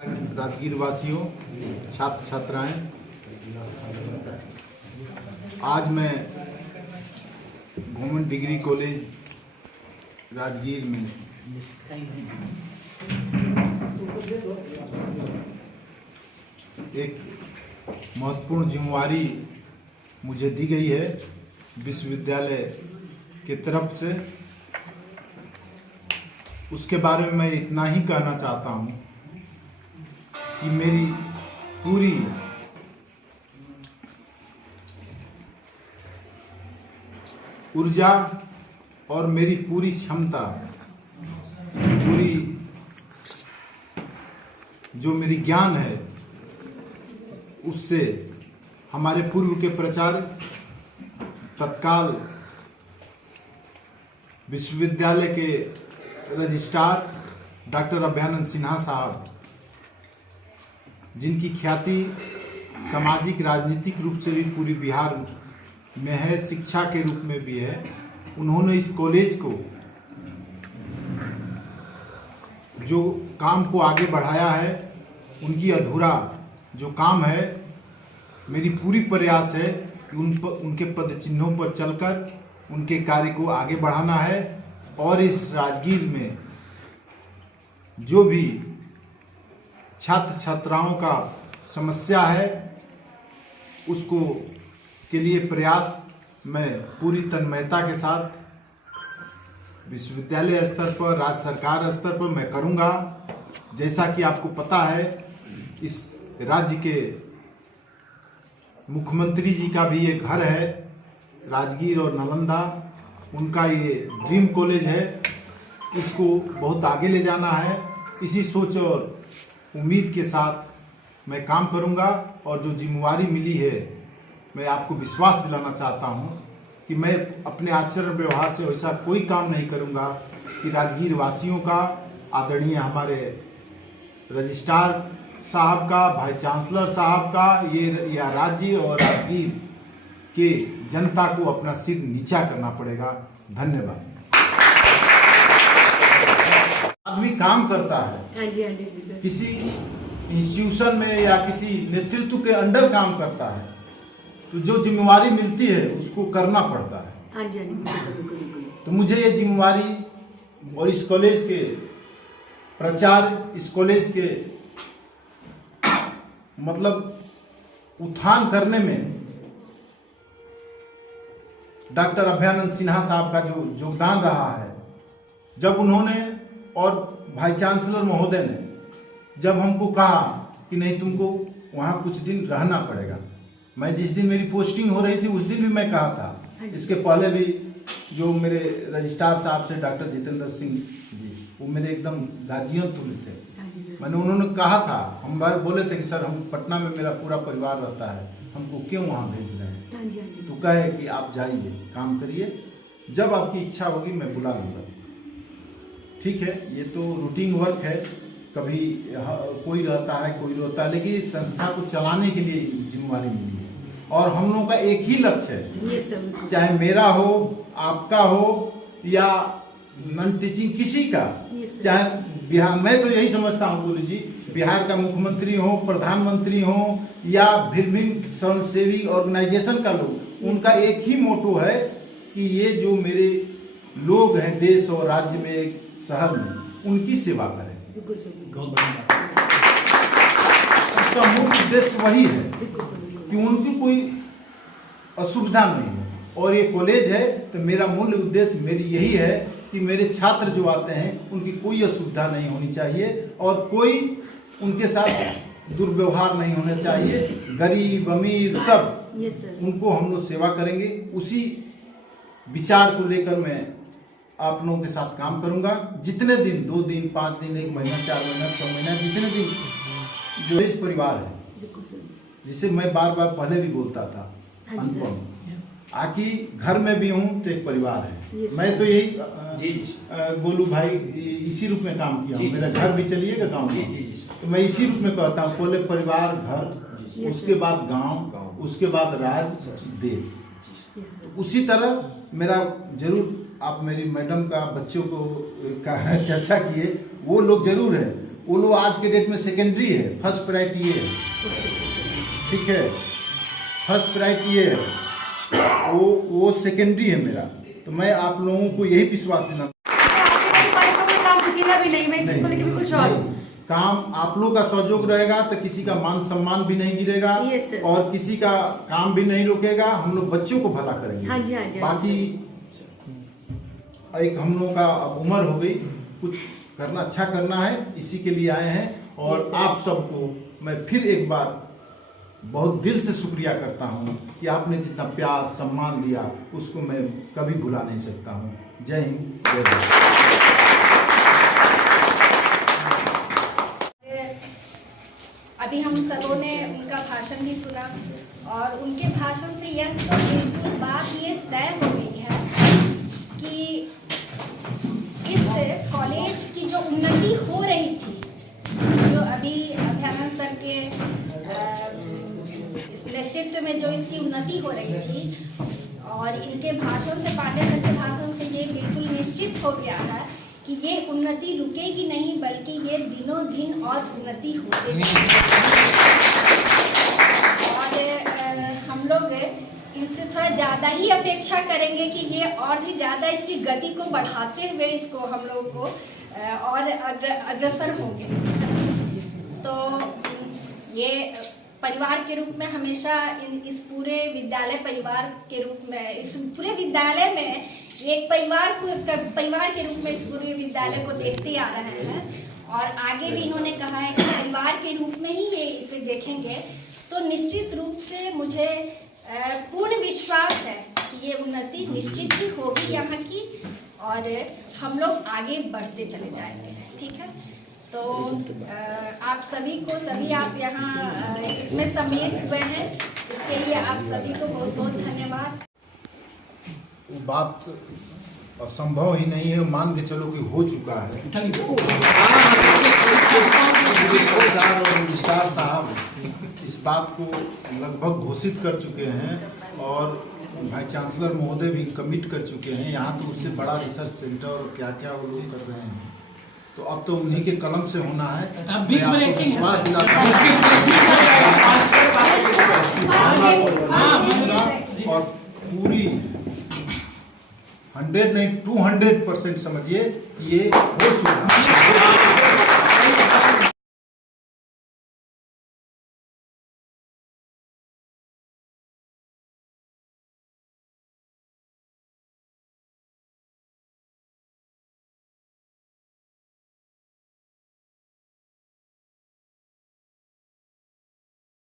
राजगीर वासियों, छात्र छात्राएं, आज मैं गवर्नमेंट डिग्री कॉलेज राजगीर में एक महत्वपूर्ण जिम्मेवारी मुझे दी गई है विश्वविद्यालय के तरफ से। उसके बारे में मैं इतना ही कहना चाहता हूँ कि मेरी पूरी ऊर्जा और मेरी पूरी क्षमता, पूरी जो मेरी ज्ञान है, उससे हमारे पूर्व के प्राचार्य तत्काल विश्वविद्यालय के रजिस्ट्रार डॉक्टर अभयानंद सिन्हा साहब, जिनकी ख्याति सामाजिक राजनीतिक रूप से भी पूरी बिहार में है, शिक्षा के रूप में भी है, उन्होंने इस कॉलेज को जो काम को आगे बढ़ाया है, उनकी अधूरा जो काम है, मेरी पूरी प्रयास है कि उनके पद चिन्हों पर चलकर उनके कार्य को आगे बढ़ाना है और इस राजगीर में जो भी छात्र छात्राओं का समस्या है उसको के लिए प्रयास मैं पूरी तन्मयता के साथ विश्वविद्यालय स्तर पर, राज्य सरकार स्तर पर मैं करूंगा। जैसा कि आपको पता है, इस राज्य के मुख्यमंत्री जी का भी एक घर है राजगीर और नालंदा, उनका ये ड्रीम कॉलेज है। इसको बहुत आगे ले जाना है। इसी सोच और उम्मीद के साथ मैं काम करूंगा और जो जिम्मेवारी मिली है, मैं आपको विश्वास दिलाना चाहता हूं कि मैं अपने आचरण व्यवहार से वैसा कोई काम नहीं करूंगा कि राजगीर वासियों का, आदरणीय हमारे रजिस्ट्रार साहब का, वाइस चांसलर साहब का, या राज्य और राजगीर के जनता को अपना सिर नीचा करना पड़ेगा। धन्यवाद। आदमी काम करता है, किसी इंस्टीट्यूशन में या किसी नेतृत्व के अंडर काम करता है, तो जो जिम्मेवारी मिलती है उसको करना पड़ता है। तो मुझे ये जिम्मेवारी और इस कॉलेज के प्राचार्य, इस कॉलेज के मतलब उत्थान करने में डॉक्टर अभयानंद सिन्हा साहब का जो योगदान रहा है, जब उन्होंने और वाइस चांसलर महोदय ने जब हमको कहा कि नहीं, तुमको वहाँ कुछ दिन रहना पड़ेगा, मैं जिस दिन मेरी पोस्टिंग हो रही थी उस दिन भी मैं कहा था। इसके पहले भी जो मेरे रजिस्ट्रार साहब से डॉक्टर जितेंद्र सिंह जी, वो मेरे एकदम गार्जियन तुल्य थे। मैंने उन्होंने कहा था, हम बोले थे कि सर, हम पटना में मेरा पूरा परिवार रहता है, हमको क्यों वहाँ भेज रहे हैं। तो कहे कि आप जाइए, काम करिए, जब आपकी इच्छा होगी मैं बुला लूँगा। ठीक है, ये तो रूटीन वर्क है, कभी कोई रहता है, कोई रहता है, लेकिन संस्था को चलाने के लिए जिम्मेवारी मिली है और हम लोगों का एक ही लक्ष्य है, चाहे मेरा हो, आपका हो या नॉन टीचिंग किसी का, चाहे बिहार, मैं तो यही समझता हूँ गुरु जी, बिहार का मुख्यमंत्री हो, प्रधानमंत्री हो या भिन्न स्वयंसेवी ऑर्गेनाइजेशन का लोग, उनका एक ही मोटो है कि ये जो मेरे लोग हैं देश और राज्य में, एक शहर में, उनकी सेवा करें। इसका मुख्य उद्देश्य वही है कि उनकी कोई असुविधा नहीं है। और ये कॉलेज है तो मेरा मूल उद्देश्य मेरी यही है कि मेरे छात्र जो आते हैं उनकी कोई असुविधा नहीं होनी चाहिए और कोई उनके साथ दुर्व्यवहार नहीं होना चाहिए। गरीब अमीर सब, उनको हम लोग सेवा करेंगे। उसी विचार को लेकर मैं आप लोगों के साथ काम करूंगा। जितने दिन, 2 दिन, 5 दिन, 1 महीना, 4 महीना, 6 महीना, जितने दिन जो इस परिवार है, जिसे मैं बार बार पहले भी बोलता था, अनुपम, आकि घर में भी हूँ तो एक परिवार है। मैं तो यही गोलू भाई इसी रूप में काम किया हूँ। मेरा घर भी चलिएगा गाँव में, तो मैं इसी रूप में कहता हूँ, पहले परिवार, घर, उसके बाद गांव, उसके बाद राज्य, देश। उसी तरह मेरा जरूर, आप मेरी मैडम का बच्चों को का चर्चा किए, वो लोग जरूर है, वो लोग आज के डेट में सेकेंडरी है, फर्स्ट प्रायोरिटी ये है, ठीक है, फर्स्ट प्रायोरिटी ये है, वो सेकेंडरी है मेरा। तो मैं आप लोगों को यही विश्वास देना, काम रुकेगा भी नहीं, मैं इसको लेके बिल्कुल श्योर हूं। काम आप लोग का सहयोग रहेगा तो किसी का मान सम्मान भी नहीं गिरेगा, और किसी का काम भी नहीं रुकेगा। हम लोग बच्चों को भला करेंगे। हाँ जी, हाँ जी, बाकी एक हम लोग का अब उम्र हो गई, कुछ करना अच्छा करना है, इसी के लिए आए हैं। और आप सबको मैं फिर एक बार बहुत दिल से शुक्रिया करता हूँ कि आपने जितना प्यार सम्मान दिया उसको मैं कभी भुला नहीं सकता हूँ। जय हिंद, जय भारत। अभी हम सबों ने उनका भाषण भी सुना और उनके भाषण से यह तो बिल्कुल बात ये तय हो गई है कि इस कॉलेज की जो उन्नति हो रही थी, जो अभी अभ्यानंद सर के इस नेतृत्व में जो इसकी उन्नति हो रही थी, और इनके भाषण से, पांडे सर के भाषण से ये बिल्कुल निश्चित हो गया है कि ये उन्नति रुकेगी नहीं, बल्कि ये दिनों दिन और उन्नति होते और हम लोग इनसे थोड़ा ज़्यादा ही अपेक्षा करेंगे कि ये और भी ज़्यादा इसकी गति को बढ़ाते हुए इसको हम लोग को और अग्रसर होंगे। तो ये परिवार के रूप में हमेशा इस पूरे विद्यालय परिवार के रूप में, इस पूरे विद्यालय में एक परिवार के रूप में इस पूरे विद्यालय को देखते आ रहे हैं, और आगे भी इन्होंने कहा है कि परिवार के रूप में ही ये इसे देखेंगे। तो निश्चित रूप से मुझे पूर्ण विश्वास है कि ये उन्नति निश्चित ही होगी यहाँ की, और हम लोग आगे बढ़ते चले जाएंगे। ठीक है, तो आप सभी को, सभी आप यहाँ इसमें सम्मिलित हुए हैं, इसके लिए आप सभी को बहुत बहुत धन्यवाद। वो बात असंभव ही नहीं है, मान के चलो कि हो चुका है। और रजिस्ट्रार साहब इस बात को लगभग घोषित कर चुके हैं, और वाइस चांसलर महोदय भी कमिट कर चुके हैं। यहाँ तो उससे बड़ा रिसर्च सेंटर और क्या क्या वो लोग कर रहे हैं, तो अब तो उन्हीं के कलम से होना है। मैं आपको विश्वास दिलाता हूं और पूरी 100 नहीं 200% समझिए ये हो चुका है।